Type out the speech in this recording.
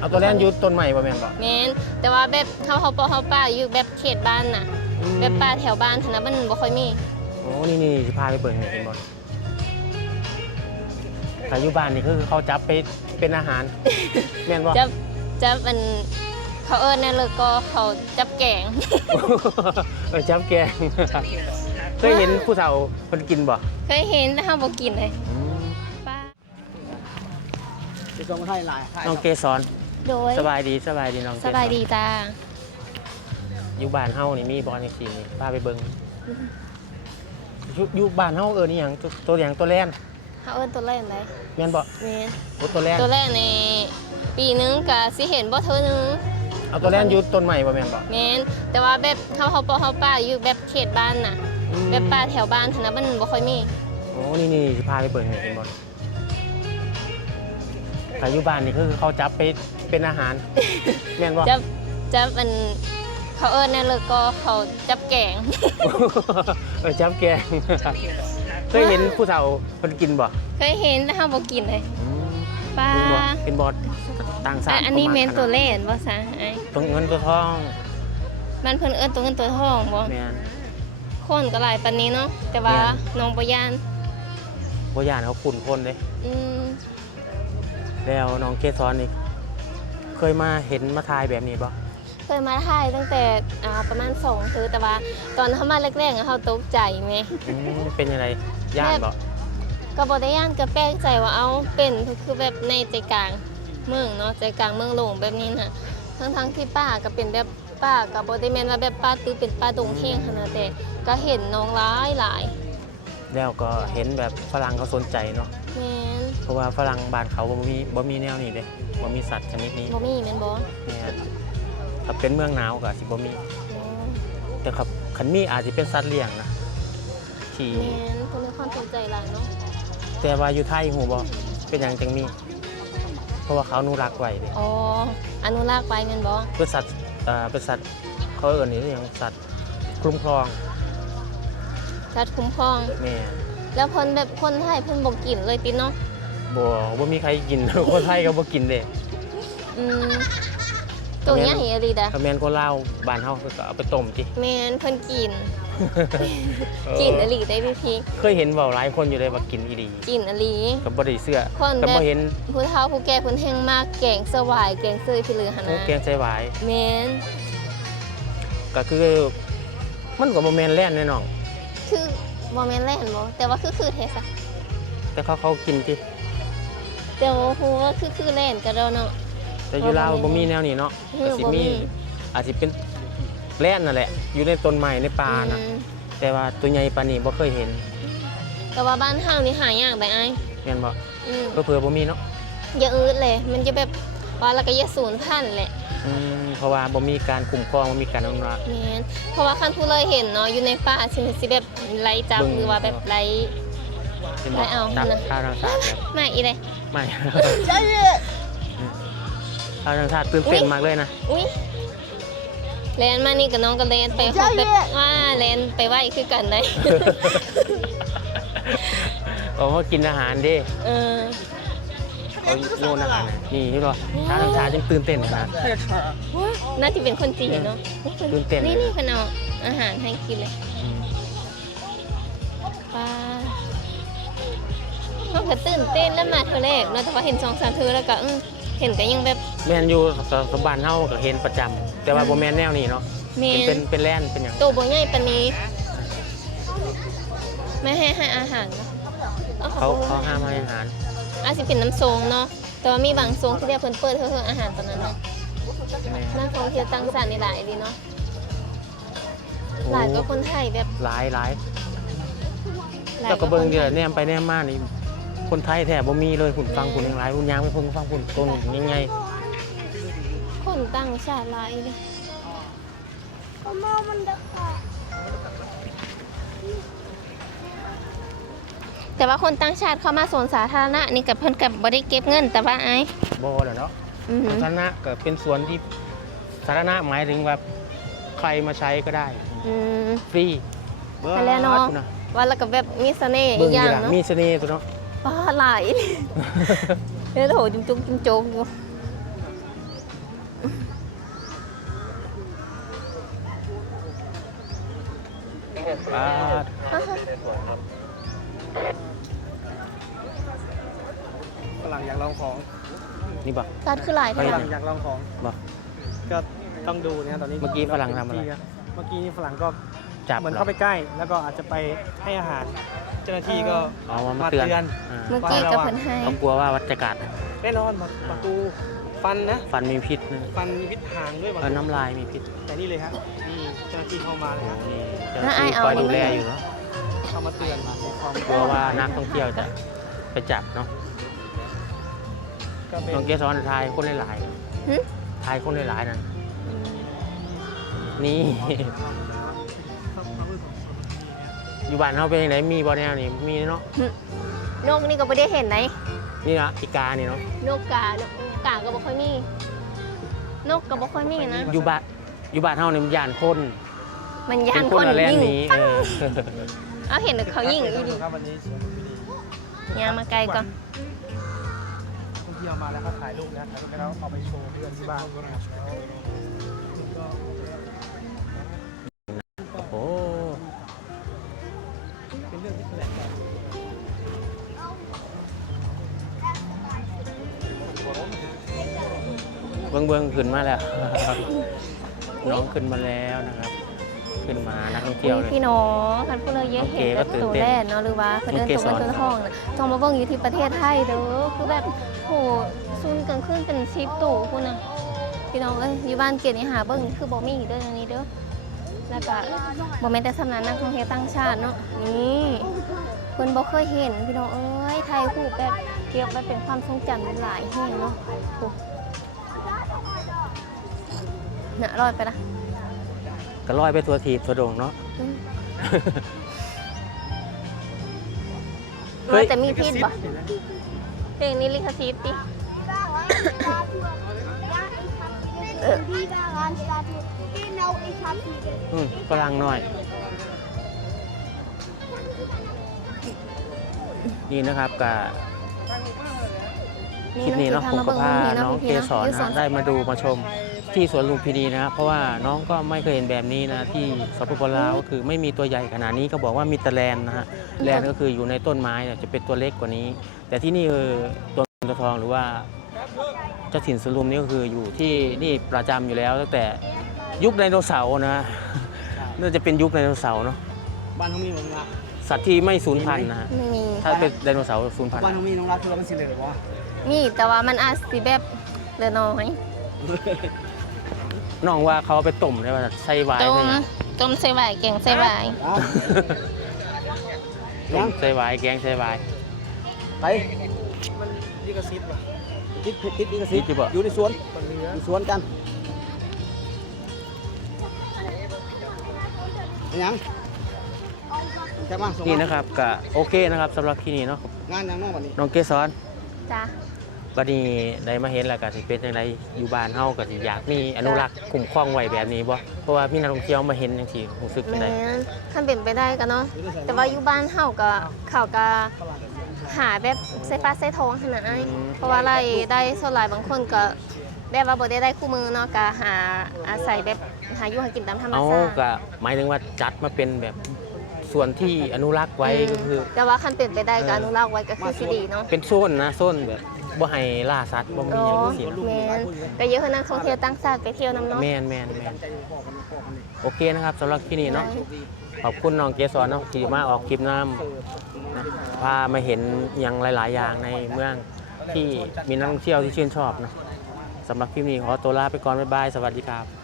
เอาตัวแรกยุดต้นใหม่ป่ะแม่นบ่แม่นแต่ว่าแบบเขาป่าอยู่แบบเขตบ้านน่ะแบบป่าแถวบ้านถนะมันบ่ค่อยมีโอ้นี่สิพาไปเบิ่งเห็นบ่ถ้าอยู่บ้านนี่คือเขาจับไปเป็นอาหารแม่นบ่ จับมันเขาเอิ้นนั่นเลยก็เขาจับแกง จับแกงเคยเห็นผู้เฒ่าเพิ่นกินบ่เคยเห็นแต่เฮาบ่กินเลยป้าน้องเกสรโดยสบายดีน้องเกสรสบายดีจ้าอยู่บ้านเฮานี่มีบอลจังซี่นี่พาไปเบิ่งอยู่บ้านเฮานี่หยังตัวหยังตัวแล่นเขาเอิ้นตัวแรกเลยแม่นบ่แม่นโอ้ตัวแล่นตัวแรกในปีนึงก็สิเห็นบ่เท่านึงเอาตัวแล่นยุดต้นใหม่บ่แม่นบ่แม่นแต่ว่าแบบเขาป่าอยู่แบบเขตบ้านน่ะแบบป่าแถวบ้านถนะมันบ่ค่อยมีโอ้นี่สิพาไปเบิ่งเห็นบ่ถ้าอยู่บ้านนี่คือเขาจับไปเป็นอาหารแม่นบ่จับมันเขาเอิ้นนั่นเลยก็เขาจับแกง จับแกงเคยเห็นผู้เฒ่าเพิ่นกินบ่เคยเห็นแต่เฮาบ่กินเลยป้าเป็นบอดต่างชาติอันนี้แม่นตัวแล่นบ่ซะไอ้ตัวเงินตัวทองมันเพิ่นเอิ้นตัวเงินตัวทองบ่แม่นคนก็หลายปานนี้เนาะแต่ว่าน้องบ่ย่านเขาขุ่นคนเด้แล้วน้องเกสรนี่เคยมาเห็นมาถ่ายแบบนี้บ่เคยมาถ่ายตั้งแต่ประมาณ2คือแต่ว่าตอนเฮามาแรกๆเฮาตกใจแม่เป็นยังไงย่านบ่ก็บ่ได้ย่านก็แปลกใจว่าเอาเป็นคือแบบในใจกลางเมืองเนาะใจกลางเมืองหลวงแบบนี้น่ะทั้งที่ป้าก็เป็นแบบป้าก็บ่ได้แม่นว่าแบบป้าตื้อเป็นป้าดงเฮงขนาดแต่ก็เห็นน้องหลายแล้วก็เห็นแบบฝรั่งเขาสนใจเนาะแม่นเพราะว่าฝรั่งบ้านเขาบ่มีแนวนี้เด้บ่มีสัตว์ชนิดนี้บ่มีแม่นบ่แม่นถ้าเป็นเมืองหนาวก็สิบ่มีแต่ครับคันมีอาจสิเป็นสัตว์เลี้ยงนะที่แม่นเพิ่นมีความสนใจหลายเนาะแต่ว่าอยู่ไทยฮู้บ่เป็นหยังจังมีเพราะว่าเขาอนุรักษ์ไว้เด้อ๋ออนุรักษ์ไว้แม่นบ่เป็นสัตว์เขาเอิ้นนี่หยังสัตว์คุ้มครองสัตว์คุ้มครองแม่แล้วเพิ่นแบบคนไทยเพิ่นบ่กินเลยติเนาะบ่มีใครกิน คนไทยก็บ่กินเด้ตัวใหญ่อีหลีดะแม่นคนลาวบ้านเฮาก็เอาไปต้มติแม่นเพิ่นกินกินอีหลีได้พี่เคยเห็นเว้าหลายคนอยู่เลยว่ากินอีหลีกินอีหลีก็บ่ได้เชื่อก็บ่เห็นผู้เฒ่าผู้แก่เพิ่นแฮ่งมากแกงสวายแกงเซยพี่ลือหั่นน่ะแกงใส่หวายแม่นก็คือมันก็บ่แม่นแล่นแน่น้องคือบ่แม่นแล่นบ่แต่ว่าคือแท้ซะแต่เขากินติแต่ว่าฮู้ว่าคือแล่นก็ดอเนาะแต่อยู่ลาวบ่มีแนวนี้เนาะก็สิมีอาจสิเป็นแล่นนั่นแหละอยู่ในต้นไม้ในป่านะแต่ว่าตัวใหญ่ปานนี้บ่เคยเห็นแต่ว่าบ้านเฮานี่หายากได้อ้ายแม่นบ่เผื่อบ่มีเนาะอย่าอืดเลยมันจะแบบว่าแล้วก็อย่าสูญพันธุ์แหละเพราะว่าบ่มีการคุ้มครองบ่มีการอนุรักษ์แม่นเพราะว่าคันผู้เลยเห็นเนาะอยู่ในป่าสิแบบไล่จับหรือว่าแบบไล่เอาจับข้าวทางชาติไม่อีเลยไม่ข้าวทางชาติตื่นเต้นมากเลยนะอุ้ยแลนมานี่กับน้องก็แลนไปฮอบแบบแลนไปไหว้คือกันได้เขากินอาหารดิเขาโยนอาหารนี่ใช่ป่ะข้าวทางชาติยังตื่นเต้นนะน่าจะเป็นคนจีนเนาะตื่นเต้นนี่ขนาดอาหารให้กินเลยป้าเขาก็ตื่นเต้นแล้วมาเธอแรกเนาะแต่ว่าเห็น2-3เธอแล้วก็เห็นก็ยังแบบแม่นอยู่สมบัติเฮาก็เห็นประจำแต่ว่าบ่แม่นแนวนี้เนาะเป็นแล่นเป็นหยังตัวบ่ใหญ่ปานนี้ไม่ให้อาหารเนาะเขาห้ามให้อาหารอาจสิเป็นน้ำทรงเนาะแต่ว่ามีบางทรงที่เพิ่นเปิดเพื่ออาหารตอนนั้นเนาะน้ำทรงที่ตั้งสรรค์นี่หลายดีเนาะหลายก็คนไทยแบบหลายแล้วก็เบิ่งเดี๋ยวแนมไปแนมมานี่คนไทยแท้บ่มีเลยหุ่นฟังหุ่นยังหลายหุ่นยางไม่พุ่งฟังหุ่นต้นยังไงคนต่างชาติหลายเลยก็มองมันเด้อค่ะแต่ว่าคนต่างชาติเข้ามาสวนสาธารณะนี่กับเพิ่นกับบ่ได้เก็บเงินแต่ว่าไอ้บ่แล้วเนาะสาธารณะก็เป็นสวนที่สาธารณะหมายถึงว่าใครมาใช้ก็ได้ฟรีแล้วเนาะว่าแล้วก็แบบมีเสน่ห์อีกอย่างเนาะมีเสน่ห์ตัวเนาะปลาไหลเฮ้ยโหจุ๊บอยู่ ป้าด ฝรั่งอยากลองของ นี่บ่ ตัดคือหลาย ฝ เท่า รั่ ไห งอยากลองของ บ่ ก็ต้องดูเนี่ยตอนนี้ เมื่อกี้ฝรั่งทำอะไร เมื่อกี้ฝรั่งก็ จับ เหมือน หรอ เข้าไปใกล้ แล้วก็อาจจะไปให้อาหาร เจ้าหน้าที่ก็ เอามาเตือนอ่า เมื่อกี้ก็เพิ่นให้ เขากลัวว่าวัดจะกัด แน่นอนมาดูฟันนะ ฟันมีพิษนะ ฟันมีพิษหางด้วย เออน้ำลายมีพิษ แต่นี่เลยครับนี่เจ้าหน้าที่เข้ามาเลยครับ นี่เจ้าหน้าที่คอยดูแลอยู่เนาะ เข้ามาเตือนในความ กลัวว่านักท่องเที่ยวจะไปจับเนาะ ก็เป็น น้องเกสรทายคนหลาย หึ ๆทายคนหลายๆนั่นนี่ อยู่บ้านเขาเป็นยังไงมีบ่แนวนี่มีเนาะ นกนี่ก็บ่ได้เห็นไหน นี่นะอีกานี่เนาะ นกกาก็บ่ค่อยมีนกก็บ่ค่อยมีนะ อยู่บ้านเฮานี่มันย่านคน มันย่า เป็น น ค คน น ละแล่น ยิ่ง หนี้ เอาเห็นเขายิ่งอีดี ครับวันนี้สวนลุมพินี ย่างมาไกลก่อน ท่องเที่ยวมาแล้วก็ถ่ายรูปนะถ่ายรูปแล้วเอาไปโชว์เพื่อนที่บ้านนะครับแล้วก็ โอ้ เป็นเรื่องที่แปลกใจ เบื้องขึ้นมาแล้ว น้องขึ้นมาแล้วนะครับ ขึ้นมานักท่องเที่ยวเลย พี่น้องคันพวกเราเยอะเห็นแบบตัวแรกเนาะหรือว่าเขาเดินตัวเงินตัวทองน่ะต้องมาเบิ่งอยู่ที่ประเทศไทยเด้อคือแบบโหซุนกลางคืนเป็น10ตู่พุ่นน่ะพี่น้องเอ้ยอยู่บ้านเกียรตินี่หาเบิ่งคือบ่มีเด้ออันนี้เด้อแล้วก็บ่แม่นแต่สำนักนักท่องเที่ยวต่างชาติเนาะนี่เพิ่นบ่เคยเห็นพี่น้องเอ้ยไทยรูปแบบเก็บไว้เป็นความทรงจำหลายแห่งเนาะโอ้น่ะรอดไปละ ก็ลอยไปตัวถีบตัวโด่งเนาะ อืม เฮ้ย แต่มีพิษปะเพลงนี้ลิขสิทธิ์ดิเออ ฝรั่งหน่อย นี่นะครับกับคลิปนี้เนาะผมก็พาน้องเกสรนะได้มาดูมาชมที่สวนลุมพินีนะครับเพราะว่าน้องก็ไม่เคยเห็นแบบนี้นะที่สปปลาวก็คือไม่มีตัวใหญ่ขนาดนี้ก็บอกว่ามีแต่แลนนะฮะแลนก็คืออยู่ในต้นไม้เนี่ยจะเป็นตัวเล็กกว่านี้ แต่ที่นี่คือตัวเงินตัวทองหรือว่าเจ้าถิ่นสวนลุมนี่ก็คืออยู่ที่นี่ประจำอยู่แล้วตั้งแต่ยุคไดโนเสาร์นะ น่าจะเป็นยุคไดโนเสาร์เนาะ บ้านเขามีน้องรัก สัตว์ที่ไม่สูญพันธุ์นะฮะ ไม่มี ถ้าเป็นไดโนเสาร์สูญพันธุ์ บ้านเขามีน้องรักคือมันสิเหลือวะ มีแต่ว่ามันอาจสิแบบเหลือน้อย น้องว่าเขาเอาไปต้มได้ป่ะใส่ไวน์ ต้ ใช่ ม ไหม ต้มใส่หวายแกงใส่หวาย ต้มใส่ไวน์แกงใส่ไวน์ ไปมันลิขสิทธิ์ป่ะติดลิขสิทธิ์ ติดป่ะ อยู่ในสวนอยู่สวนกันยังแค่มาส่ง นี่ มา นะครับก็โอเคนะครับสำหรับที่นี่เนาะ งานยังนอกวันนี้ น้องเกสร จ้ะ บัดนี้ได้มาเห็นแล้วก็สิเป็นจังไดอยู่บ้านเฮาก็สิอยากมีอนุรักษ์คุ้มครองไว้แบบนี้บ่เพราะว่ามีนักท่องเที่ยวมาเห็นจังซี่รู้สึกจังได แม่นคันเป็นไปได้ก็เนาะแต่ว่าอยู่บ้านเฮาก็เขาก็หาแบบใส่ฟ้าใส่ทองขนาดนั้นเพราะว่ารายได้ส่วนหลายบางคนก็แบบว่าบ่ได้คู่มือเนาะก็หาอาศัยแบบหาอยู่หากินตามธรรม เอา ชาติ ก็หมายถึงว่าจัดมาเป็นแบบส่วนที่อนุรักษ์ไว้ก็คือ แต่ว่าคันเป็นไปได้ก็อนุรักษ์ไว้ก็คือสิดีเนาะ เป็นโซนนะโซนแบบบ่ให้ล่าสัตว์บ่มี อ๋อ อย่างนี้ แม่นก็เยอะนักท่องเที่ยวต่างชาติไปเที่ยวนํเนาะ แม่นโอเคนะครับสำหรับที่นี่เนาะขอบคุณน้องเกสรเนาะที่มาออกคลิปน้ำนะพามาเห็นอย่างหลาย ๆ อย่างในเมืองที่มีนักท่องเที่ยวที่ชื่นชอบเนาะสำหรับคลิปนี้ขอตัวลาไปก่อนบ๊ายบายสวัสดีครับ